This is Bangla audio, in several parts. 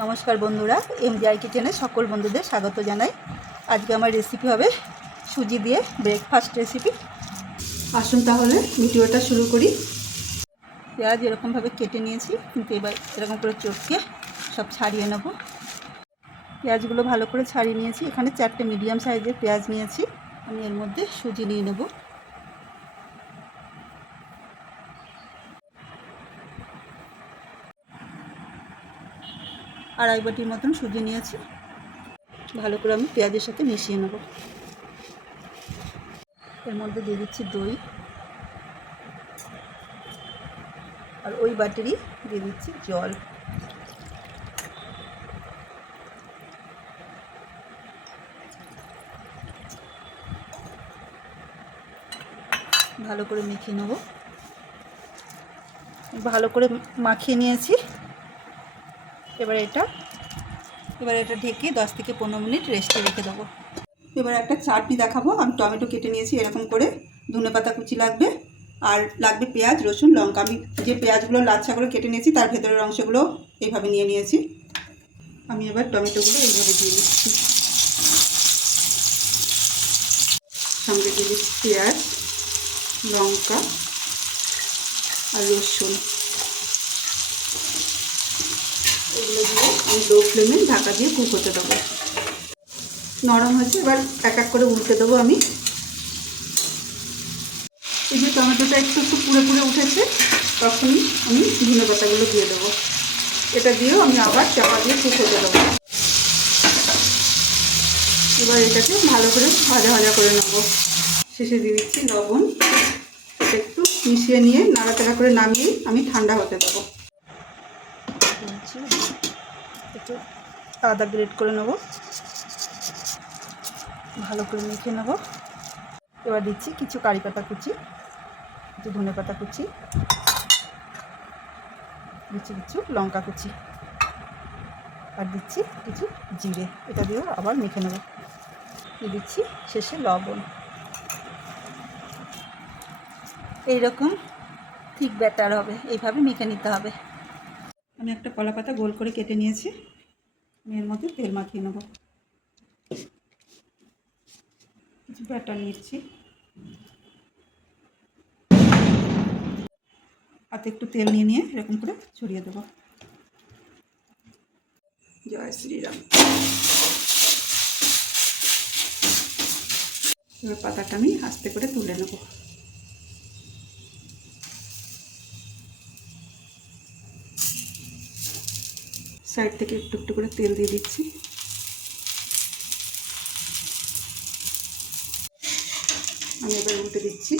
নমস্কার বন্ধুরা, এমজিআই কিচেনে সকল বন্ধুদের স্বাগত জানাই। আজকে আমার রেসিপি হবে সুজি দিয়ে ব্রেকফাস্ট রেসিপি। আসুন তাহলে ভিডিওটা শুরু করি। পেঁয়াজ এরকমভাবে কেটে নিয়েছি, কিন্তু এবার এরকম করে চটকে সব ছাড়িয়ে নেব। পেঁয়াজগুলো ভালো করে ছাড়িয়ে নিয়েছি। এখানে 4টে মিডিয়াম সাইজের পেঁয়াজ নিয়েছি। আমি এর মধ্যে সুজি নিয়ে নেব। আড়াই বাটির মতন সুজি নিয়েছি। ভালো করে আমি পেঁয়াজের সাথে মিশিয়ে নেব। এর মধ্যে দিয়ে দিচ্ছি দই, আর ওই বাটিরই দিয়ে দিচ্ছি জল। ভালো করে মেখে নেব। ভালো করে মাখিয়ে নিয়েছি। এবার এটা ঢেকে 10 থেকে 15 মিনিট রেস্টে রেখে দেবো। এবার একটা চাটনি দেখাবো। আমি টমেটো কেটে নিয়েছি এরকম করে, ধনেপাতা কুচি লাগবে, আর লাগবে পেঁয়াজ, রসুন, লঙ্কা। আমি যে পেঁয়াজগুলো লাচ্ছা করে কেটে নিয়েছি তার ভেতরের অংশগুলো এইভাবে নিয়ে নিয়েছি। আমি এবার টমেটোগুলো এইভাবে দিয়ে দিচ্ছি। সঙ্গে দিয়ে দিচ্ছি পেঁয়াজ, লঙ্কা আর রসুন। এগুলো দিয়ে আমি লো ফ্লেমে ঢাকা দিয়ে কুক হতে দেবো। নরম হয়েছে, এবার এক এক করে উল্টে দেবো আমি। এই যে টমেটোটা একটু পুড়ে পুড়ে উঠেছে, তখনই আমি ধনেপাতাগুলো দিয়ে দেবো। এটা দিয়েও আমি আবার চাপা দিয়ে কুক হতে দেবো। এবার এটাকে ভালো করে ভাজা ভাজা করে নেবো। শেষে দিয়ে দিচ্ছি লবণ। এটা একটু মিশিয়ে নিয়ে নাড়াচাড়া করে নামিয়ে আমি ঠান্ডা হতে দেবো। একটু আদা গ্রেট করে নেবো, ভালো করে মেখে নেব। এবার দিচ্ছি কিছু কারি পাতা কুচি, কিছু ধনে পাতা কুচি, দিচ্ছি কিছু লঙ্কা কুচি, আর দিচ্ছি কিছু জিরে। এটা দিয়েও আবার মেখে নেব। দিচ্ছি শেষে লবণ। এইরকম ঠিক ব্যাটার হবে, এইভাবে মেখে নিতে হবে। আমি একটা কলা পাতা গোল করে কেটে নিয়েছি। আমি এর মধ্যে তেল মাখিয়ে নেব। কিছু ব্যাটার নিচ্ছি, হাতে একটু তেল নিয়ে এরকম করে ছড়িয়ে দেবো। জয় শ্রীরাম। এবার পাতাটা আমি আস্তে করে তুলে নেব। সাইড থেকে একটু একটু করে তেল দিয়ে দিচ্ছি। আমি এবার উল্টে দিচ্ছি।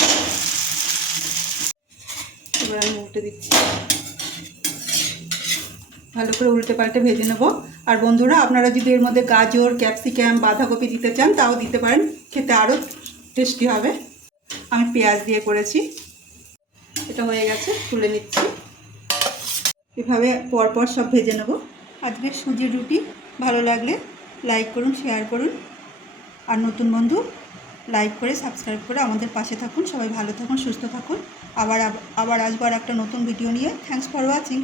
ভালো করে উল্টে পাল্টে ভেজে নেব। আর বন্ধুরা, আপনারা যদি এর মধ্যে গাজর, ক্যাপসিকাম, বাঁধাকপি দিতে চান তাও দিতে পারেন, খেতে আরও টেস্টি হবে। আমি পেঁয়াজ দিয়ে করেছি। এটা হয়ে গেছে, তুলে নিচ্ছি। এভাবে পরপর সব ভেজে নেব। আজকের সুজির রুটি ভালো লাগলে লাইক করুন, শেয়ার করুন, আর নতুন বন্ধু লাইক করে সাবস্ক্রাইব করে আমাদের পাশে থাকুন। সবাই ভালো থাকুন, সুস্থ থাকুন। আবার আসবো আর একটা নতুন ভিডিও নিয়ে। Thanks for watching.